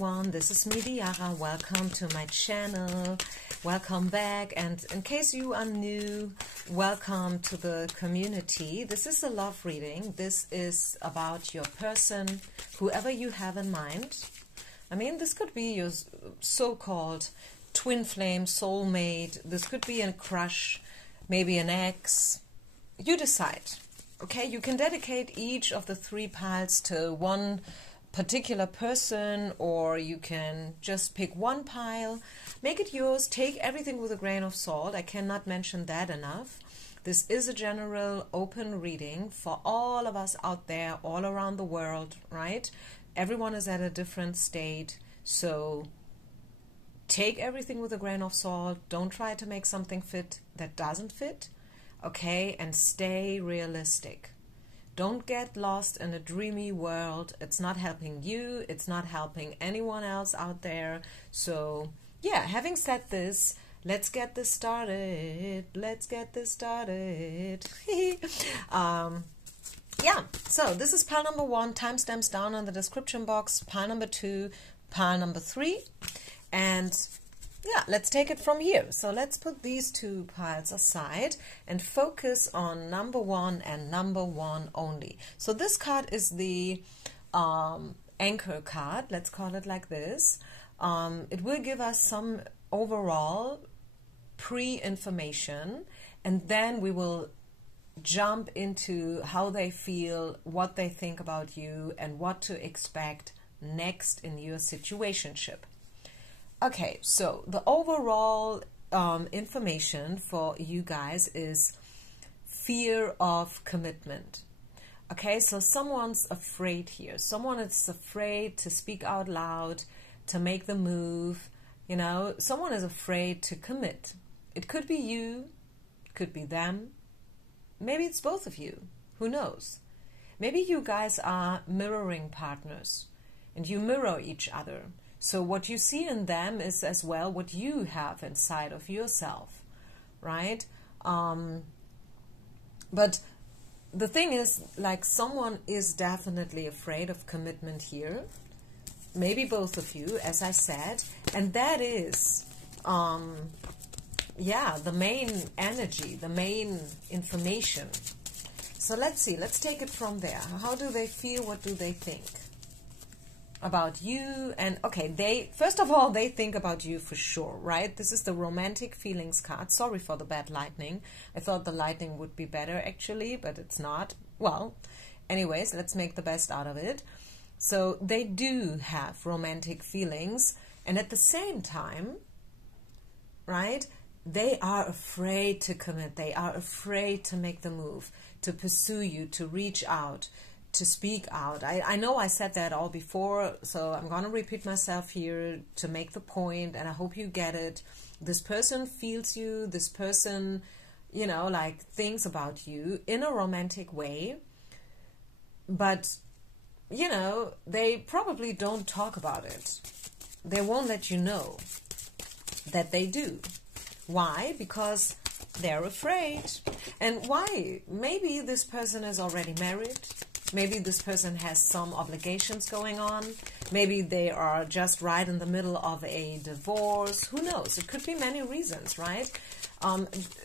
everyone, this is me, Diara. Welcome to my channel. Welcome back, and in case you are new, welcome to the community. This is a love reading. This is about your person, whoever you have in mind. I mean, this could be your so-called twin flame, soulmate. This could be a crush, maybe an ex. You decide. Okay, you can dedicate each of the 3 piles to one particular person, or you can just pick one pile, make it yours, take everything with a grain of salt. I cannot mention that enough. This is a general open reading for all of us out there, all around the world, right? Everyone is at a different state, so take everything with a grain of salt. Don't try to make something fit that doesn't fit, okay? And stay realistic. Don't get lost in a dreamy world. It's not helping you. It's not helping anyone else out there. So, yeah, having said this, let's get this started. Let's get this started. Yeah, so this is pile number 1. Timestamps down in the description box. Pile number 2, pile number 3. And yeah, let's take it from here. So let's put these 2 piles aside and focus on number 1 and number 1 only. So this card is the anchor card, let's call it like this. It will give us some overall pre-information, and then we will jump into how they feel, what they think about you, and what to expect next in your situationship. Okay, so the overall information for you guys is fear of commitment. Okay, so someone's afraid here. Someone is afraid to speak out loud, to make the move. You know, someone is afraid to commit. It could be you, it could be them. Maybe it's both of you. Who knows? Maybe you guys are mirroring partners and you mirror each other. So what you see in them is as well what you have inside of yourself, right? But the thing is, like, someone is definitely afraid of commitment here. Maybe both of you, as I said. And that is, yeah, the main energy, the main information. So let's see, let's take it from there. How do they feel? What do they think about you? And okay, they first of all, they think about you for sure, right? This is the romantic feelings card. Sorry for the bad lightning. I thought the lightning would be better actually, but it's not. Well, anyways, let's make the best out of it. So they do have romantic feelings, and at the same time, right, they are afraid to commit. They are afraid to make the move, to pursue you, to reach out, to speak out. I know I said that all before, so I'm going to repeat myself here to make the point, and I hope you get it. This person feels you, this person, you know, like, thinks about you in a romantic way, but, you know, they probably don't talk about it. They won't let you know that they do. Why? Because they're afraid. And why? Maybe this person is already married. Maybe this person has some obligations going on. Maybe they are just right in the middle of a divorce. Who knows? It could be many reasons, right?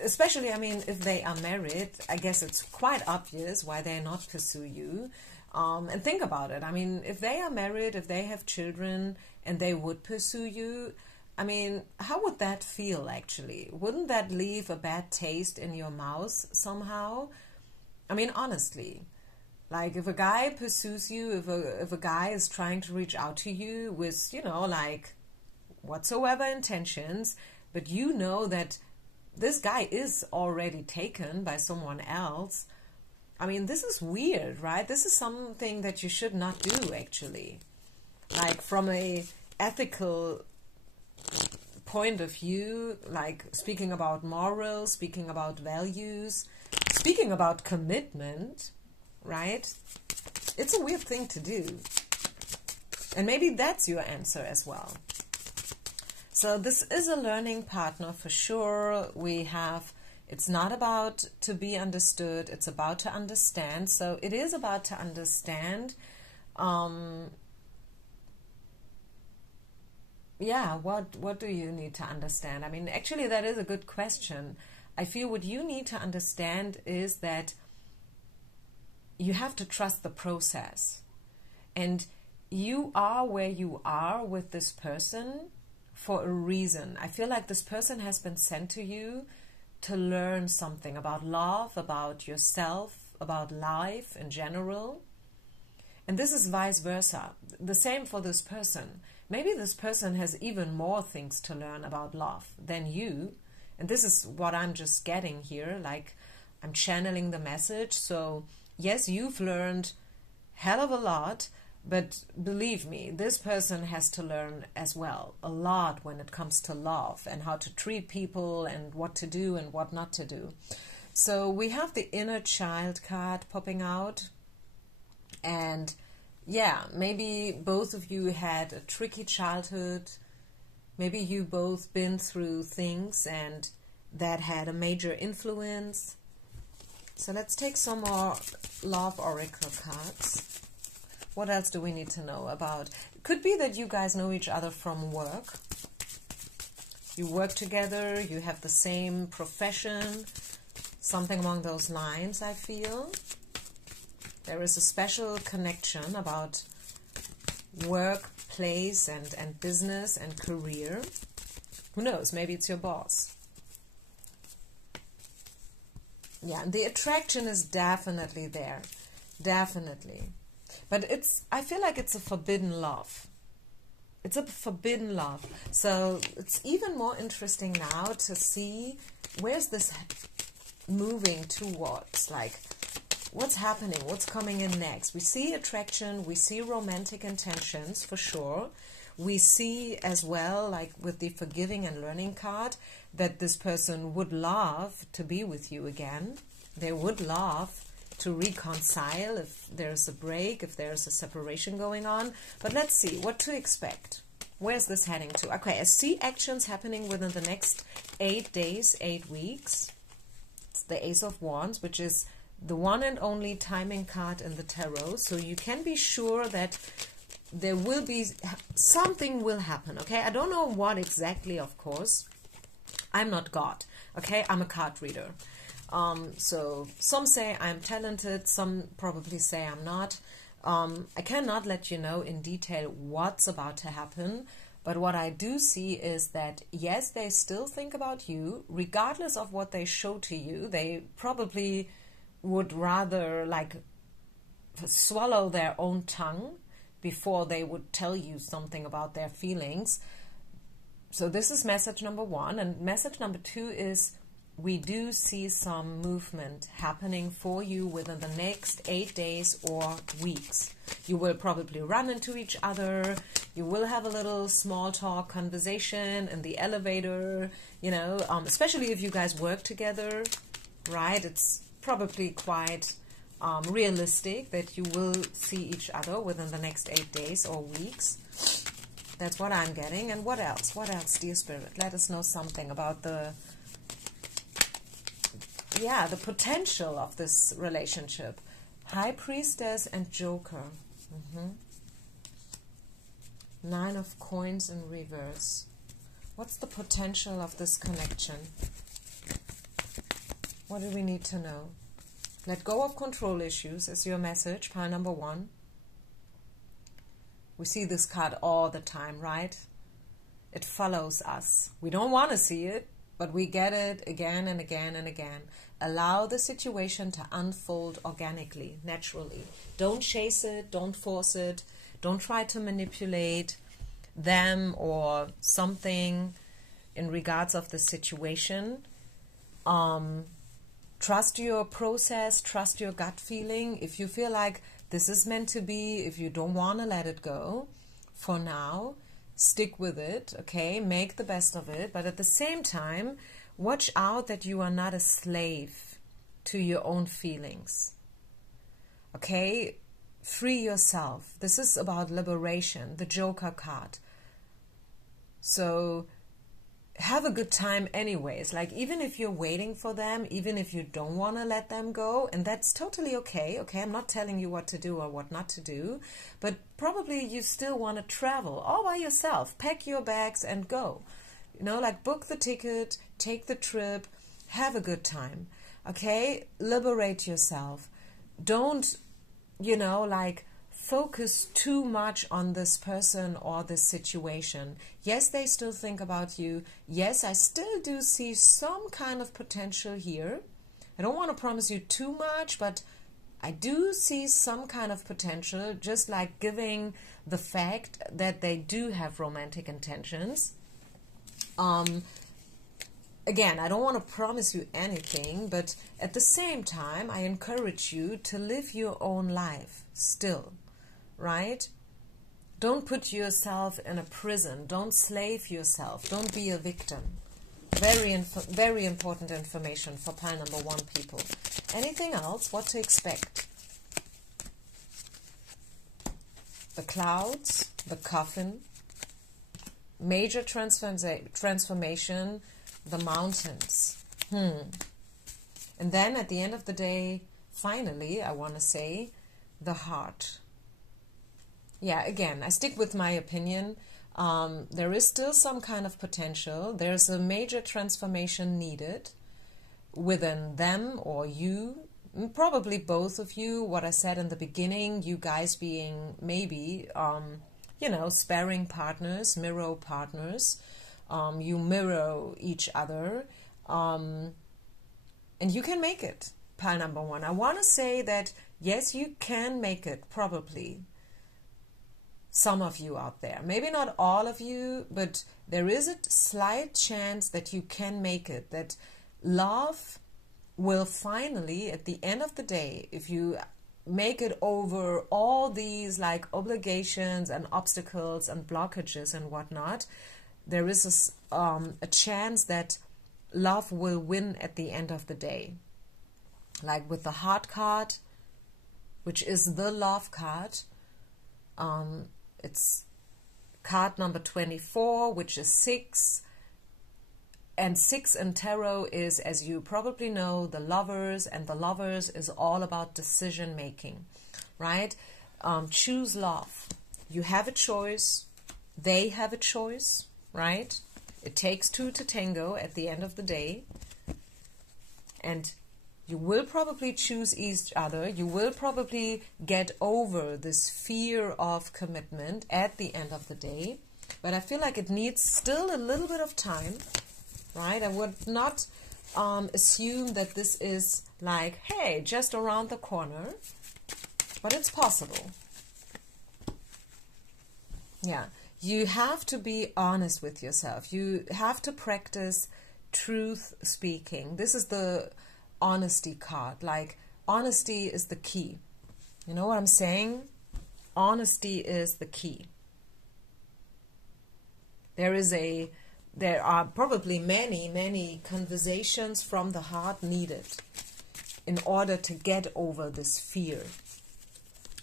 Especially, I mean, if they are married, I guess it's quite obvious why they not pursue you. And think about it. I mean, if they are married, if they have children, and they would pursue you, I mean, how would that feel actually? Wouldn't that leave a bad taste in your mouth somehow? I mean, honestly. Like, if a guy pursues you, if a guy is trying to reach out to you with, you know, like, whatsoever intentions, but you know that this guy is already taken by someone else, I mean, this is weird, right? This is something that you should not do, actually. Like, from a ethical point of view, like, speaking about morals, speaking about values, speaking about commitment, right? It's a weird thing to do. And maybe that's your answer as well. So this is a learning partner for sure. We have, it's not about to be understood, it's about to understand. So it is about to understand yeah, what do you need to understand? I mean, actually, that is a good question. I feel what you need to understand is that you have to trust the process. And you are where you are with this person for a reason. I feel like this person has been sent to you to learn something about love, about yourself, about life in general. And this is vice versa. The same for this person. Maybe this person has even more things to learn about love than you. And this is what I'm just getting here. Like, I'm channeling the message. So, yes, you've learned hell of a lot. But believe me, this person has to learn as well a lot when it comes to love and how to treat people and what to do and what not to do. So we have the inner child card popping out. And yeah, maybe both of you had a tricky childhood. Maybe you both been through things and that had a major influence. So let's take some more love oracle cards. What else do we need to know about? It could be that you guys know each other from work. You work together, you have the same profession, something along those lines, I feel. There is a special connection about work, place, and business and career. Who knows? Maybe it's your boss. Yeah, the attraction is definitely there. Definitely. But I feel like it's a forbidden love. It's a forbidden love. So it's even more interesting now to see where's this moving towards. Like, what's happening? What's coming in next? We see attraction. We see romantic intentions for sure. We see as well, like with the forgiving and learning card, that this person would love to be with you again. They would love to reconcile if there's a break, if there's a separation going on. But let's see what to expect. Where's this heading to? Okay, I see actions happening within the next 8 days, 8 weeks. It's the Ace of Wands, which is the one and only timing card in the tarot. So you can be sure that there will be something will happen. Okay, I don't know what exactly, of course. I'm not God. Okay, I'm a card reader. So some say I'm talented, some probably say I'm not. I cannot let you know in detail what's about to happen, but what I do see is that yes, they still think about you, regardless of what they show to you. They probably would rather like swallow their own tongue before they would tell you something about their feelings. So this is message number 1, and message number 2 is we do see some movement happening for you within the next 8 days or weeks. You will probably run into each other. You will have a little small talk conversation in the elevator, you know, especially if you guys work together, right? It's probably quite realistic that you will see each other within the next 8 days or weeks. That's what I'm getting. And what else? What else, dear Spirit? Let us know something about the potential of this relationship. High Priestess and Joker. 9 of Coins in reverse. What's the potential of this connection? What do we need to know? Let go of control issues is your message, pile number 1. We see this card all the time, right? It follows us. We don't want to see it, but we get it again and again and again. Allow the situation to unfold organically, naturally. Don't chase it, don't force it, don't try to manipulate them or something in regards of the situation. Trust your process, trust your gut feeling. If you feel like this is meant to be, if you don't want to let it go, for now, stick with it, okay? Make the best of it. But at the same time, watch out that you are not a slave to your own feelings, okay? Free yourself. This is about liberation, the Joker card. So have a good time anyways. Like, even if you're waiting for them, even if you don't want to let them go, and that's totally okay. Okay, I'm not telling you what to do or what not to do, but probably you still want to travel all by yourself. Pack your bags and go. You know, like, book the ticket, take the trip, have a good time. Okay, liberate yourself. Don't, you know, like, focus too much on this person or this situation. Yes, they still think about you. Yes, I still do see some kind of potential here. I don't want to promise you too much, but I do see some kind of potential, just like giving the fact that they do have romantic intentions. Again, I don't want to promise you anything, but at the same time, I encourage you to live your own life still. Right? Don't put yourself in a prison. Don't slave yourself. Don't be a victim. Very important information for pile number 1 people. Anything else? What to expect? The clouds, the coffin, major transformation, the mountains. And then at the end of the day, finally, I want to say, the heart. Yeah, again, I stick with my opinion. There is still some kind of potential. There's a major transformation needed within them or you, probably both of you. What I said in the beginning, you guys being maybe, you know, sparring partners, mirror partners. You mirror each other. And you can make it, pile number 1. I want to say that, yes, you can make it, probably. Some of you out there, maybe not all of you, but there is a slight chance that you can make it, that love will finally, at the end of the day, if you make it over all these like obligations and obstacles and blockages and whatnot, there is a chance that love will win at the end of the day. Like with the heart card, which is the love card, it's card number 24, which is 6. And 6 in tarot is, as you probably know, the lovers. And the lovers is all about decision making, right? Choose love. You have a choice. They have a choice, right? It takes 2 to tango at the end of the day. And you will probably choose each other. You will probably get over this fear of commitment at the end of the day. But I feel like it needs still a little bit of time, right? I would not assume that this is like, hey, just around the corner. But it's possible. Yeah. You have to be honest with yourself. You have to practice truth speaking. This is the honesty card. Like, honesty is the key. You know what I'm saying? Honesty is the key. There are probably many conversations from the heart needed in order to get over this fear,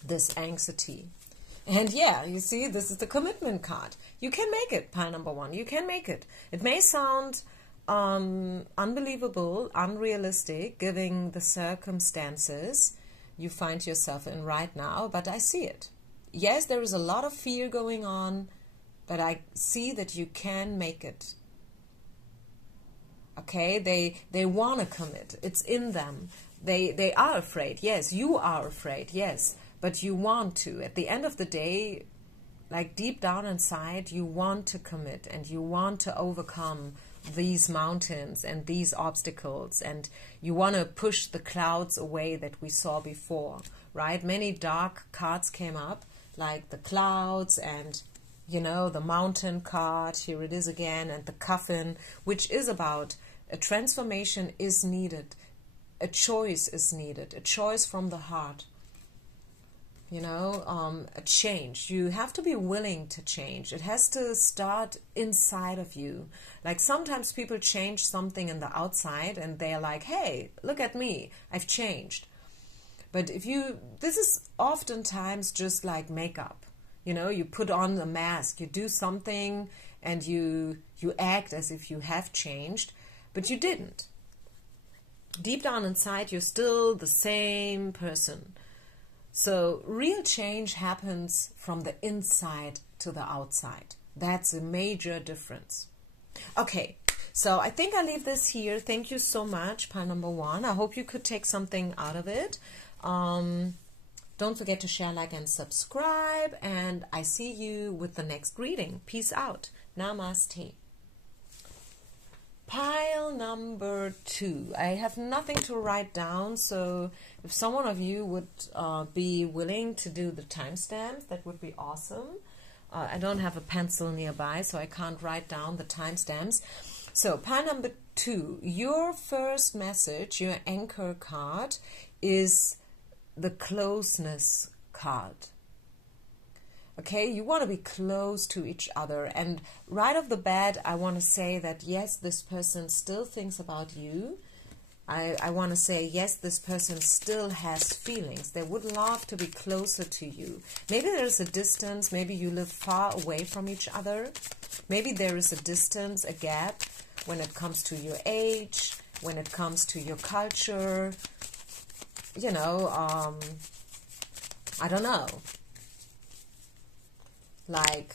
this anxiety. And yeah, you see, this is the commitment card. You can make it, pile number 1. You can make it. It may sound unbelievable, unrealistic, given the circumstances you find yourself in right now, but I see it. Yes, there is a lot of fear going on, but I see that you can make it. Okay, they want to commit. It's in them. They are afraid. Yes, you are afraid. Yes, but you want to. At the end of the day, like deep down inside, you want to commit and you want to overcome these mountains and these obstacles, and you want to push the clouds away that we saw before, right? Many dark cards came up, like the clouds and, you know, the mountain card, here it is again, and the coffin, which is about a transformation is needed, a choice is needed, a choice from the heart. You know, a change. You have to be willing to change. It has to start inside of you. Like sometimes people change something in the outside and they're like, hey, look at me, I've changed. But this is oftentimes just like makeup. You know, you put on a mask, you do something and you act as if you have changed, but you didn't. Deep down inside, you're still the same person. So real change happens from the inside to the outside. That's a major difference. Okay, so I think I'll leave this here. Thank you so much, pile number 1. I hope you could take something out of it. Don't forget to share, like, and subscribe. And I see you with the next reading. Peace out. Namaste. Pile number 2. I have nothing to write down, so if someone of you would be willing to do the timestamps, that would be awesome. I don't have a pencil nearby, so I can't write down the timestamps. So, pile number 2, your first message, your anchor card, is the closeness card. Okay, you want to be close to each other. And right off the bat, I want to say that, yes, this person still thinks about you. I want to say, yes, this person still has feelings. They would love to be closer to you. Maybe there's a distance. Maybe you live far away from each other. Maybe there is a distance, a gap, when it comes to your age, when it comes to your culture. You know, I don't know. Like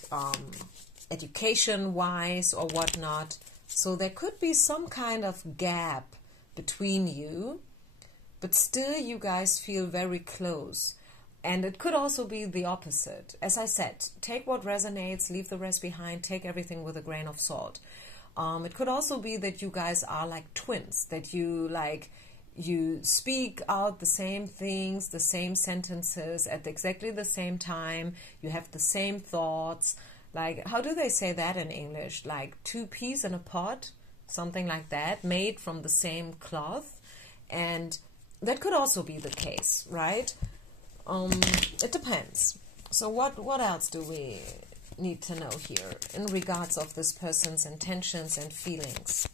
education-wise or whatnot. So there could be some kind of gap between you, but still you guys feel very close. And it could also be the opposite. As I said, take what resonates, leave the rest behind, take everything with a grain of salt. It could also be that you guys are like twins, that you speak out the same things, the same sentences at exactly the same time. You have the same thoughts. Like, how do they say that in English? Like 2 peas in a pot, something like that, made from the same cloth. And that could also be the case, right? It depends. So what else do we need to know here in regards of this person's intentions and feelings?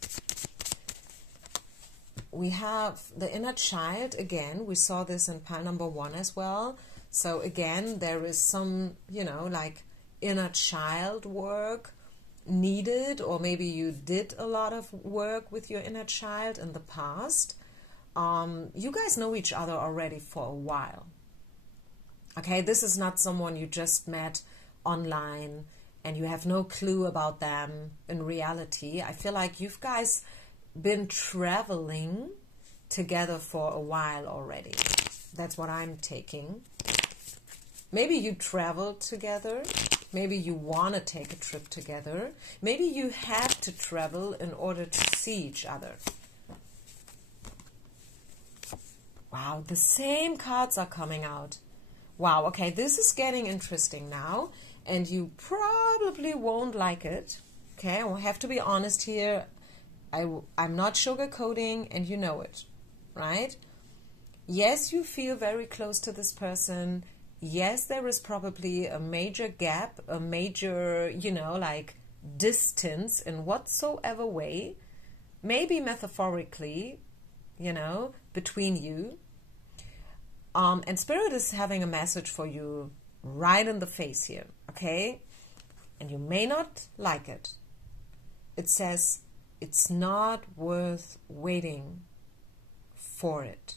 We have the inner child again. We saw this in pile number 1 as well. So again, there is some, like inner child work needed, or maybe you did a lot of work with your inner child in the past. You guys know each other already for a while. Okay, this is not someone you just met online and you have no clue about them in reality. I feel like you guys been traveling together for a while already. That's what I'm taking. Maybe you traveled together. Maybe you want to take a trip together. Maybe you have to travel in order to see each other. Wow, the same cards are coming out. Wow, okay, this is getting interesting now, and you probably won't like it. Okay, I will have to be honest here. I'm not sugarcoating, and you know it, right? Yes, you feel very close to this person. Yes, there is probably a major gap, a major, like distance in whatsoever way, maybe metaphorically, between you. And Spirit is having a message for you right in the face here, okay? And you may not like it. It says, it's not worth waiting for it.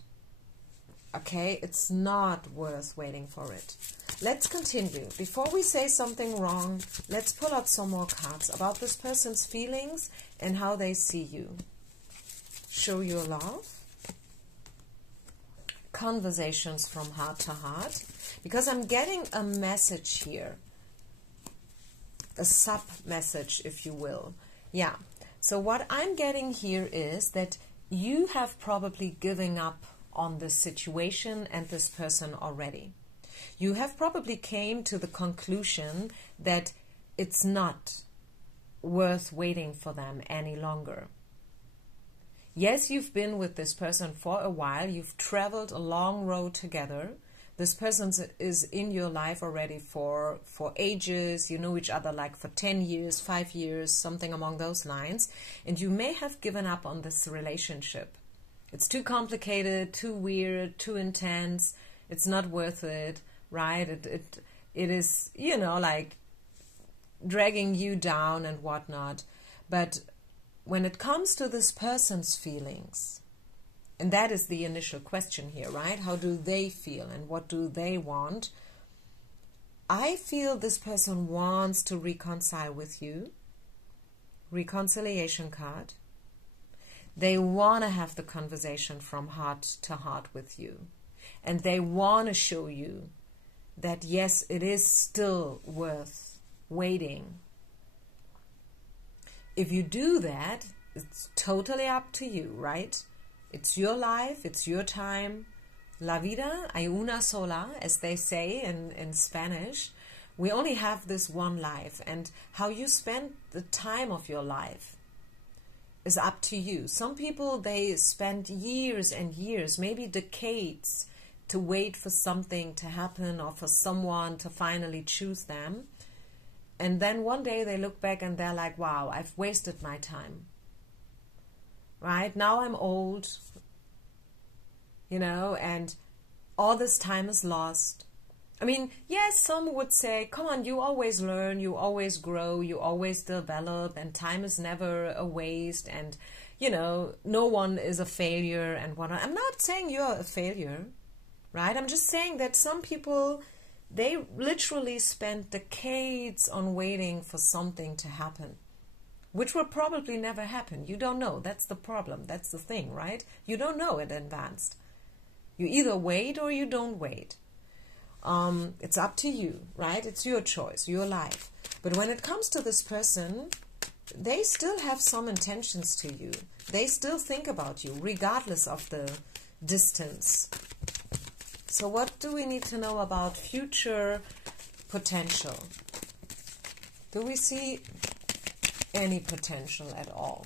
Okay, it's not worth waiting for it. Let's continue. Before we say something wrong, let's pull out some more cards about this person's feelings and how they see you. Show your love. Conversations from heart to heart. Because I'm getting a message here. A sub-message, if you will. Yeah. So what I'm getting here is that you have probably given up on this situation and this person already. You have probably came to the conclusion that it's not worth waiting for them any longer. Yes, you've been with this person for a while. You've traveled a long road together. This person is in your life already for ages. You know each other like for 10 years, 5 years, something along those lines. And you may have given up on this relationship. It's too complicated, too weird, too intense. It's not worth it, right? It is, like dragging you down and whatnot. But when it comes to this person's feelings, and that is the initial question here, right? How do they feel and what do they want? I feel this person wants to reconcile with you. Reconciliation card. They want to have the conversation from heart to heart with you. And they want to show you that, yes, it is still worth waiting. If you do that, it's totally up to you, right? It's your life, it's your time. La vida hay una sola, as they say in Spanish. We only have this one life, and how you spend the time of your life is up to you. Some people, they spend years and years, maybe decades, to wait for something to happen or for someone to finally choose them. And then one day they look back and they're like, wow, I've wasted my time. Right? Now I'm old, and all this time is lost. I mean, yes, some would say, come on, you always learn, you always grow, you always develop, and time is never a waste, and, no one is a failure and whatnot. I'm not saying you're a failure, right? I'm just saying that some people, they literally spend decades on waiting for something to happen, which will probably never happen. You don't know. That's the problem. That's the thing, right? You don't know in advance. You either wait or you don't wait. It's up to you, right? It's your choice, your life. But when it comes to this person, they still have some intentions to you. They still think about you, regardless of the distance. So what do we need to know about future potential? Do we see any potential at all?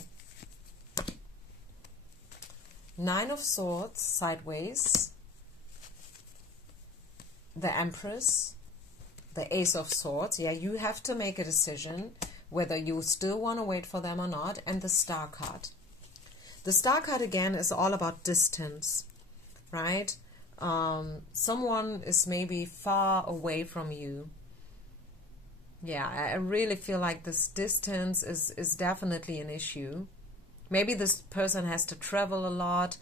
Nine of Swords, sideways. The Empress, the Ace of Swords. Yeah, you have to make a decision whether you still want to wait for them or not. And the Star card. The Star card, again, is all about distance, right? Someone is maybe far away from you. Yeah, I really feel like this distance is definitely an issue. Maybe this person has to travel a lot.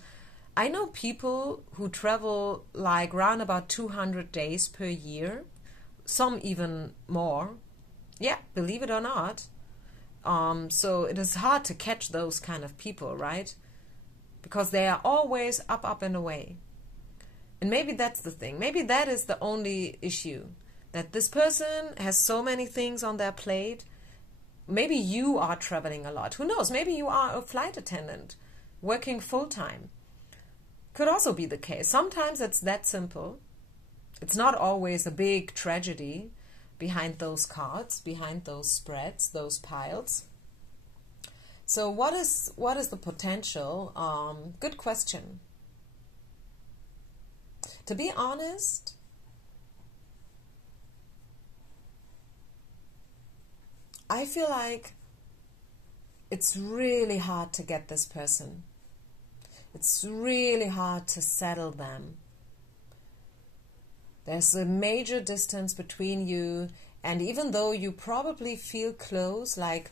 I know people who travel like around about 200 days per year, some even more. Yeah, believe it or not. So it is hard to catch those kind of people, right? Because they are always up and away. And maybe that's the thing. Maybe that is the only issue. That this person has so many things on their plate. Maybe you are traveling a lot. Who knows? Maybe you are a flight attendant working full-time. Could also be the case. Sometimes it's that simple. It's not always a big tragedy behind those cards, behind those spreads, those piles. So what is the potential? Good question. To be honest, I feel like it's really hard to get this person. It's really hard to settle them. There's a major distance between you, and even though you probably feel close, like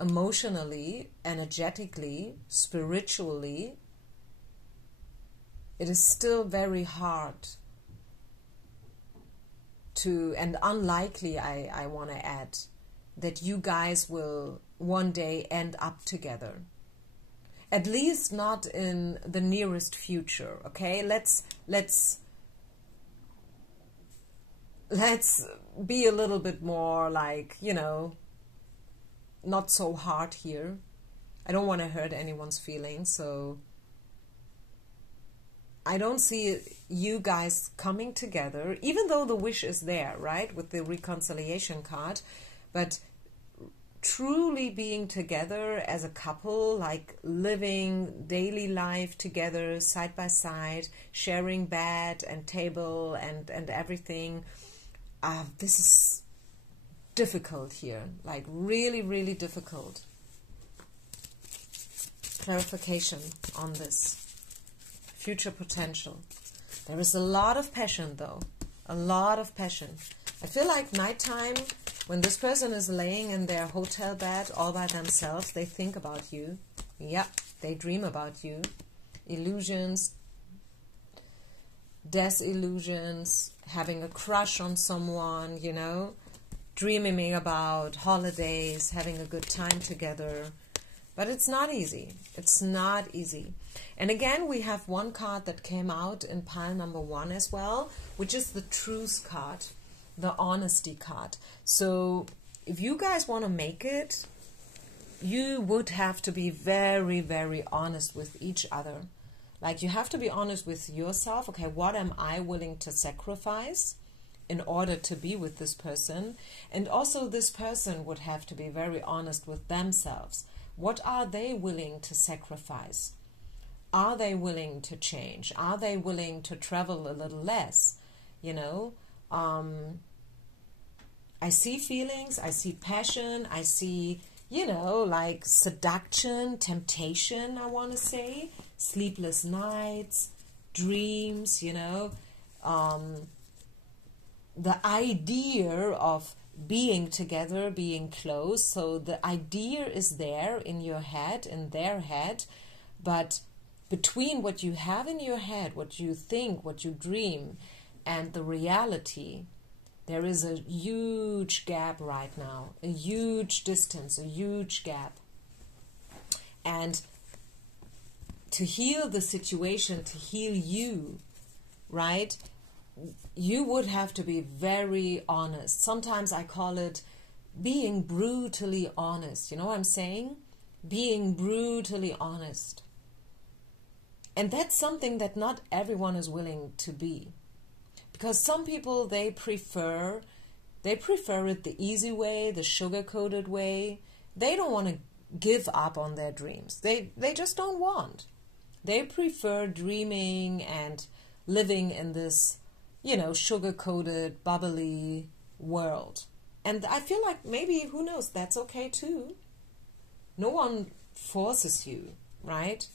emotionally, energetically, spiritually, it is still very hard to, and unlikely, I want to add, that you guys will one day end up together. At least not in the nearest future, okay? Let's be a little bit more like, not so hard here. I don't want to hurt anyone's feelings, so I don't see you guys coming together, even though the wish is there, right, with the reconciliation card, but truly being together as a couple, like living daily life together, side by side, sharing bed and table and everything, this is difficult here, like really, really difficult. Clarification on this. Future potential. There is a lot of passion though, a lot of passion. I feel like nighttime When this person is laying in their hotel bed all by themselves, they think about you. Yeah, they dream about you. Illusions, disillusions, having a crush on someone, you know, dreaming about holidays, having a good time together. But it's not easy. It's not easy. And again, we have one card that came out in pile number 1 as well, which is the truth card, the honesty card. So if you guys want to make it, you would have to be very, very honest with each other. Like, you have to be honest with yourself. Okay, what am I willing to sacrifice in order to be with this person? And also this person would have to be very honest with themselves. What are they willing to sacrifice? Are they willing to change? Are they willing to travel a little less? You know, I see feelings, I see passion, I see, you know, like seduction, temptation, I want to say, sleepless nights, dreams, you know, the idea of being together, being close. So the idea is there in your head, in their head, but between what you have in your head, what you think, what you dream, and the reality, there is a huge gap right now, a huge distance, a huge gap. And to heal the situation, to heal you, right, you would have to be very honest. Sometimes I call it being brutally honest. You know what I'm saying? Being brutally honest. And that's something that not everyone is willing to be. Because some people, they prefer it the easy way, the sugar-coated way. They don't want to give up on their dreams. They just don't want. They prefer dreaming and living in this, you know, sugar-coated, bubbly world. And I feel like maybe, who knows, that's okay too. No one forces you, right?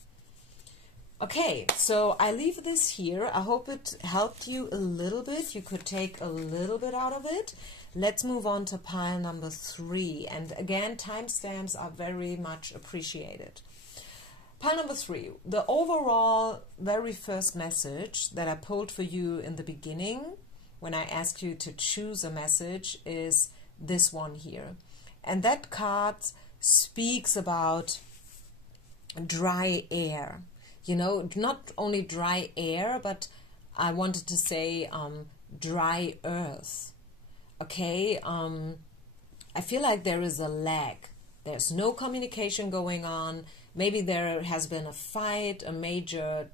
Okay, so I leave this here. I hope it helped you a little bit. You could take a little bit out of it. Let's move on to pile number 3. And again, timestamps are very much appreciated. Pile number 3, the overall very first message that I pulled for you in the beginning, when I asked you to choose a message, is this one here. And that card speaks about dry air. You know, not only dry air, but I wanted to say dry earth. Okay, I feel like there is a lag. There's no communication going on. Maybe there has been a fight, a major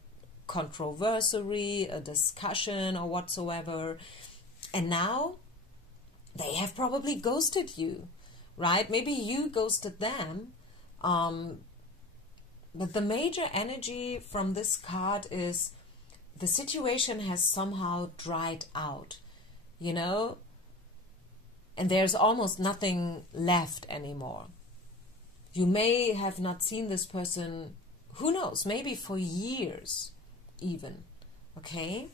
controversy, a discussion or whatsoever. And now they have probably ghosted you, right? Maybe you ghosted them. But the major energy from this card is the situation has somehow dried out, you know, and there's almost nothing left anymore. You may have not seen this person, who knows, maybe for years even, okay?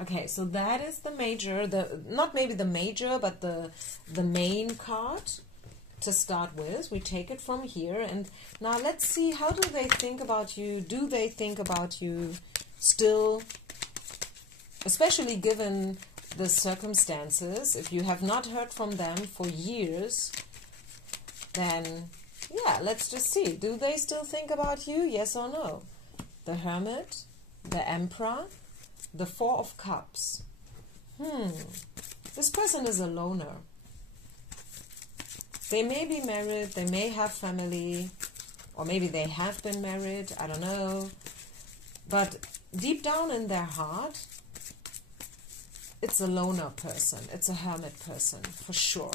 Okay, so that is the major, not maybe the major, but the main card. To start with, we take it from here, and now let's see, how do they think about you? Do they think about you still, especially given the circumstances? If you have not heard from them for years, then yeah, let's just see. Do they still think about you? Yes or no? The Hermit, the Emperor, the Four of Cups. This person is a loner. They may be married, they may have family, or maybe they have been married, I don't know. But deep down in their heart, it's a loner person, it's a hermit person, for sure.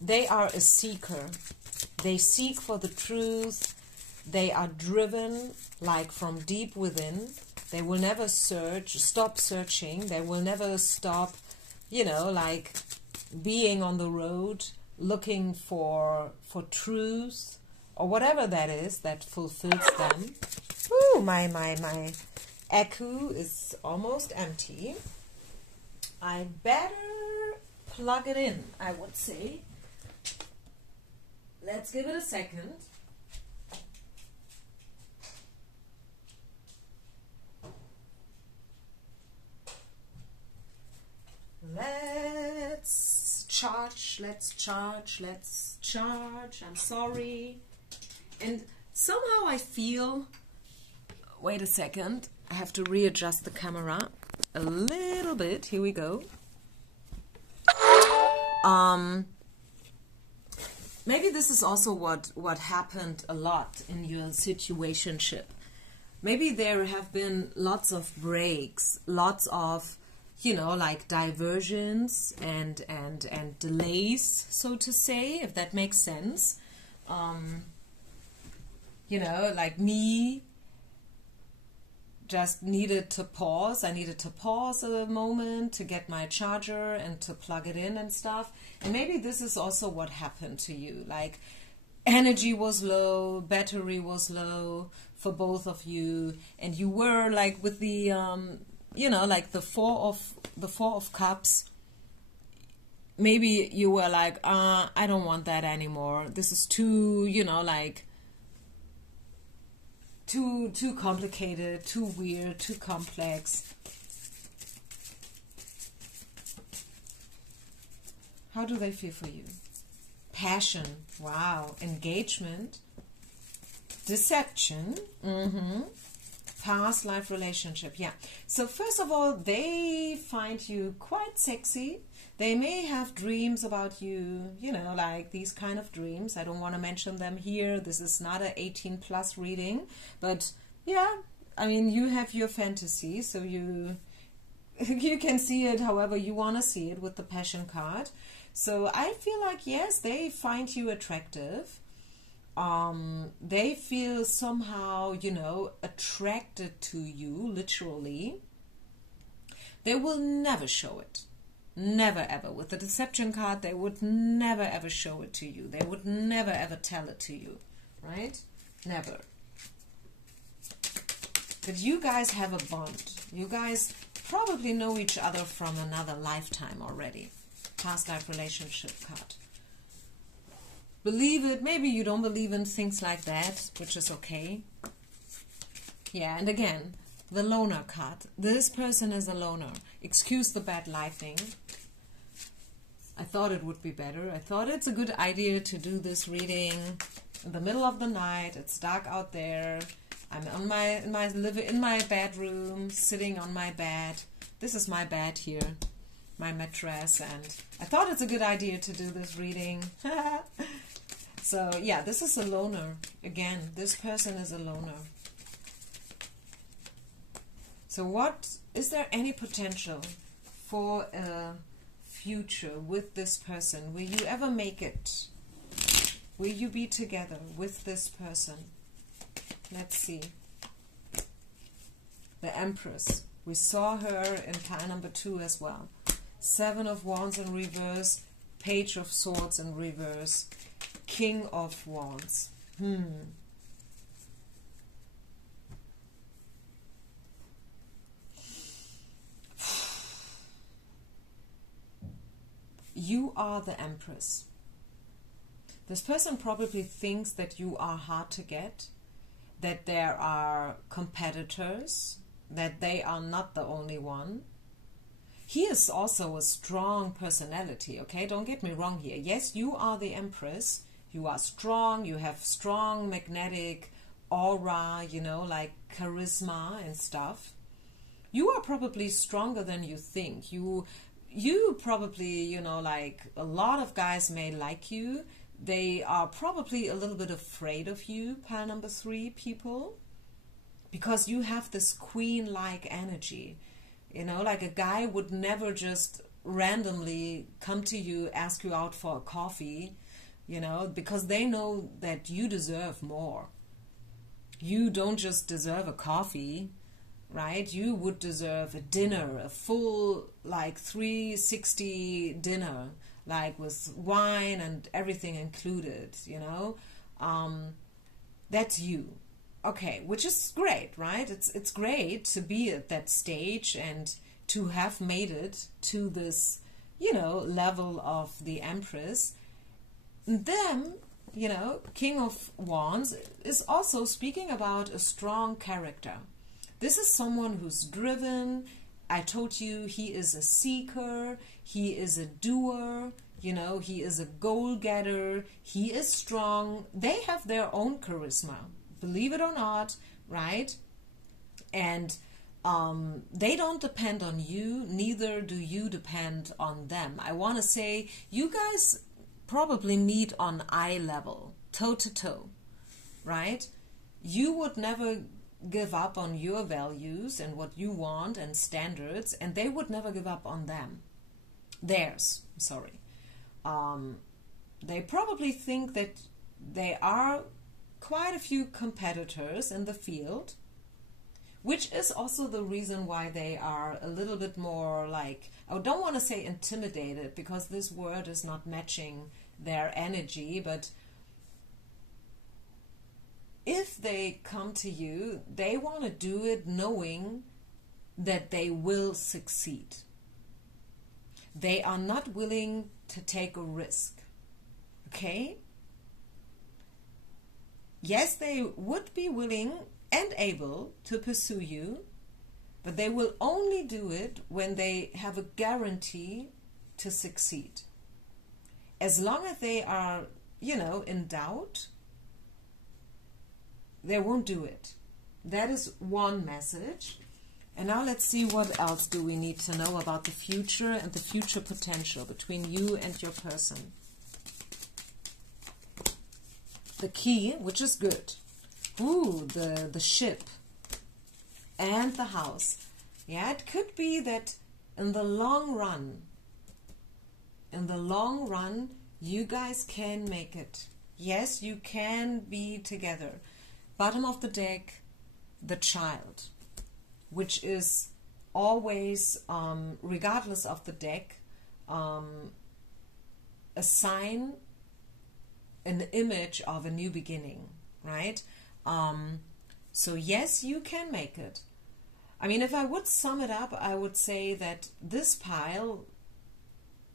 They are a seeker. They seek for the truth. They are driven, like from deep within. They will never stop searching. They will never stop, you know, like being on the road, looking for truth or whatever that is that fulfills them. Ooh, my Echo is almost empty. I better plug it in, I would say. Let's give it a second. Let's charge. I'm sorry. And somehow I feel, wait a second, I have to readjust the camera a little bit. Here we go. Maybe this is also what happened a lot in your situationship. Maybe there have been lots of breaks, lots of, you know, like diversions and delays, so to say, if that makes sense. You know, like me just needed to pause. I needed to pause a moment to get my charger and to plug it in and stuff. And maybe this is also what happened to you. Like energy was low, battery was low for both of you, and you were like with the you know, like the four of cups. Maybe you were like, I don't want that anymore. This is too, you know, like too complicated, too weird, too complex. How do they feel for you? Passion, wow. Engagement, deception, past life relationship, yeah. So first of all, they find you quite sexy. They may have dreams about you, you know, like these kind of dreams. I don't want to mention them here. This is not an 18+ reading. But yeah, I mean, you have your fantasy, so you can see it however you want to see it with the Passion card. So I feel like, yes, they find you attractive. They feel somehow, you know, attracted to you, literally. They will never show it. Never ever. With the Deception card, they would never ever show it to you. They would never ever tell it to you. Right? Never. But you guys have a bond. You guys probably know each other from another lifetime already. Past life relationship card. Believe it. Maybe you don't believe in things like that, which is okay. Yeah, and again, the loner card. This person is a loner. Excuse the bad lighting. I thought it would be better. I thought it's a good idea to do this reading in the middle of the night. It's dark out there. I'm on in my bedroom, sitting on my bed. This is my bed here, my mattress, and I thought it's a good idea to do this reading. So yeah, this is a loner. Again, this person is a loner. So what, is there any potential for a future with this person? Will you ever make it? Will you be together with this person? Let's see. The Empress. We saw her in pile number 2 as well. 7 of Wands in reverse, Page of Swords in reverse, King of Wands. You are the Empress. This person probably thinks that you are hard to get, that there are competitors, that they are not the only one. He is also a strong personality, okay? Don't get me wrong here. Yes, you are the Empress. You are strong. You have strong magnetic aura, you know, like charisma and stuff. You are probably stronger than you think. You probably, you know, like a lot of guys may like you. They are probably a little bit afraid of you, pile number 3 people, because you have this queen-like energy. You know, like a guy would never just randomly come to you, ask you out for a coffee, you know, because they know that you deserve more. You don't just deserve a coffee, right? You would deserve a dinner, a full, like 360 dinner, like with wine and everything included, you know. That's you. Okay, which is great, right? It's great to be at that stage and to have made it to this you know, level of the Empress, them, you know, King of Wands is also speaking about a strong character. This is someone who's driven. I told you he is a seeker, he is a doer, you know, he is a goal-getter, he is strong. They have their own charisma, believe it or not, right? And they don't depend on you, neither do you depend on them. I want to say you guys probably meet on eye level, toe to toe, right? You would never give up on your values and what you want and standards, and they would never give up on theirs. They probably think that there are quite a few competitors in the field, which is also the reason why they are a little bit more like, I don't want to say intimidated, because this word is not matching their energy, but if they come to you, they want to do it knowing that they will succeed. They are not willing to take a risk. Okay? Yes, they would be willing and able to pursue you, but they will only do it when they have a guarantee to succeed. As long as they are, you know, in doubt, they won't do it. That is one message. And now let's see what else do we need to know about the future and the future potential between you and your person. The key, which is good. Ooh, the ship and the house. Yeah, it could be that in the long run, you guys can make it. Yes, you can be together. Bottom of the deck, the child, which is always, regardless of the deck, a sign, an image of a new beginning, right? So yes, you can make it. I mean, if I would sum it up, I would say that this pile,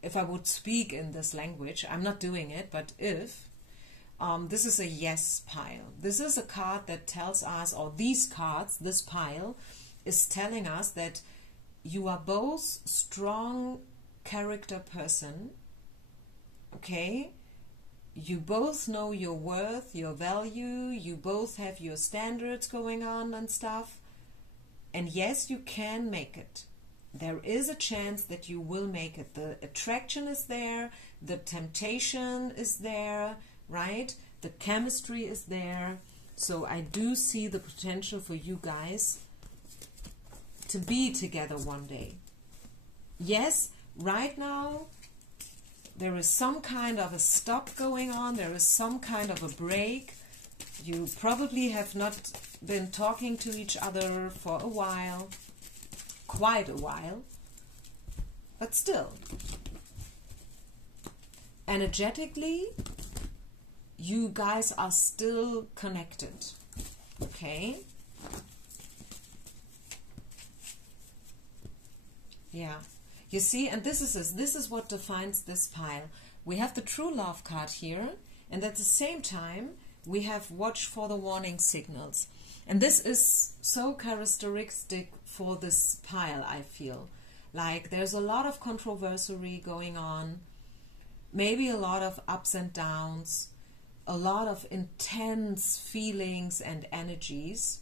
if I would speak in this language, I'm not doing it, but if, this is a yes pile. This is a card that tells us, or these cards, this pile, is telling us that you are both strong character person, okay? You both know your worth, your value, you both have your standards going on and stuff. And yes, you can make it. There is a chance that you will make it. The attraction is there, the temptation is there, right? The chemistry is there. So I do see the potential for you guys to be together one day. Yes, right now there is some kind of a stop going on. There is some kind of a break. You probably have not been talking to each other for a while, quite a while, but still. Energetically, you guys are still connected, okay? Yeah. You see, and this is what defines this pile. We have the true love card here, and at the same time, we have watch for the warning signals. And this is so characteristic for this pile, I feel. Like there's a lot of controversy going on, maybe a lot of ups and downs, a lot of intense feelings and energies.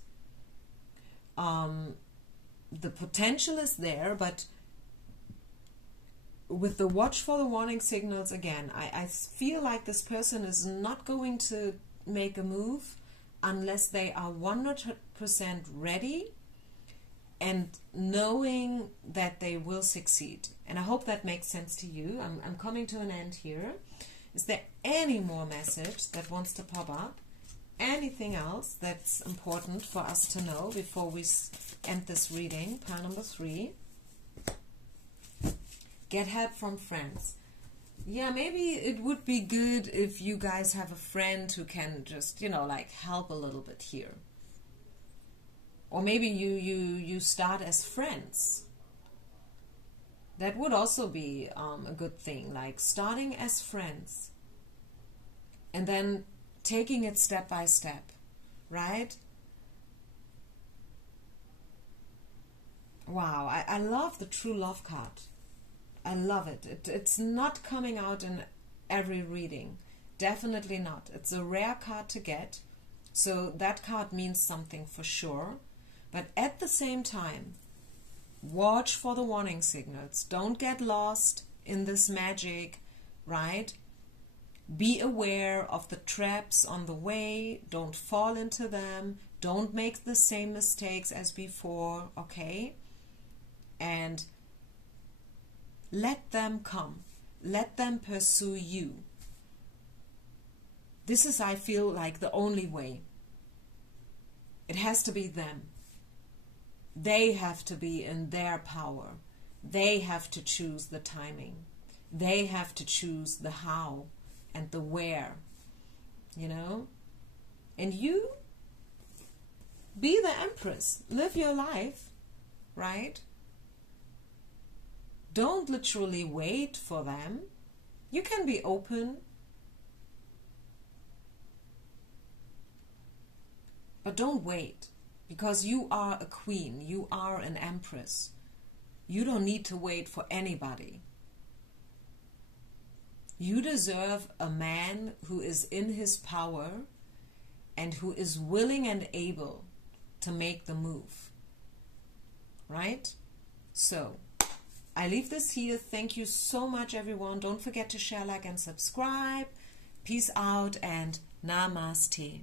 The potential is there, but with the watch for the warning signals, again, I feel like this person is not going to make a move unless they are 100% ready and knowing that they will succeed. And I hope that makes sense to you. I'm coming to an end here. Is there any more message that wants to pop up? Anything else that's important for us to know before we end this reading? Pile number 3. Get help from friends. Yeah, maybe it would be good if you guys have a friend who can just, you know, like help a little bit here. Or maybe you start as friends. That would also be a good thing, like starting as friends and then taking it step by step, right? Wow, I love the True Love card. I love it. It's not coming out in every reading. Definitely not. It's a rare card to get. So that card means something for sure. But at the same time, watch for the warning signals. Don't get lost in this magic, right? Be aware of the traps on the way. Don't fall into them. Don't make the same mistakes as before, okay? And let them come. Let them pursue you. This is, I feel like, the only way. It has to be them. They have to be in their power. They have to choose the timing. They have to choose the how and the where, you know? And you be the empress. Live your life, right? Don't literally wait for them. You can be open, but don't wait, because you are a queen. You are an empress. You don't need to wait for anybody. You deserve a man who is in his power and who is willing and able to make the move, right? So I leave this here. Thank you so much, everyone. Don't forget to share, like, and subscribe. Peace out and namaste.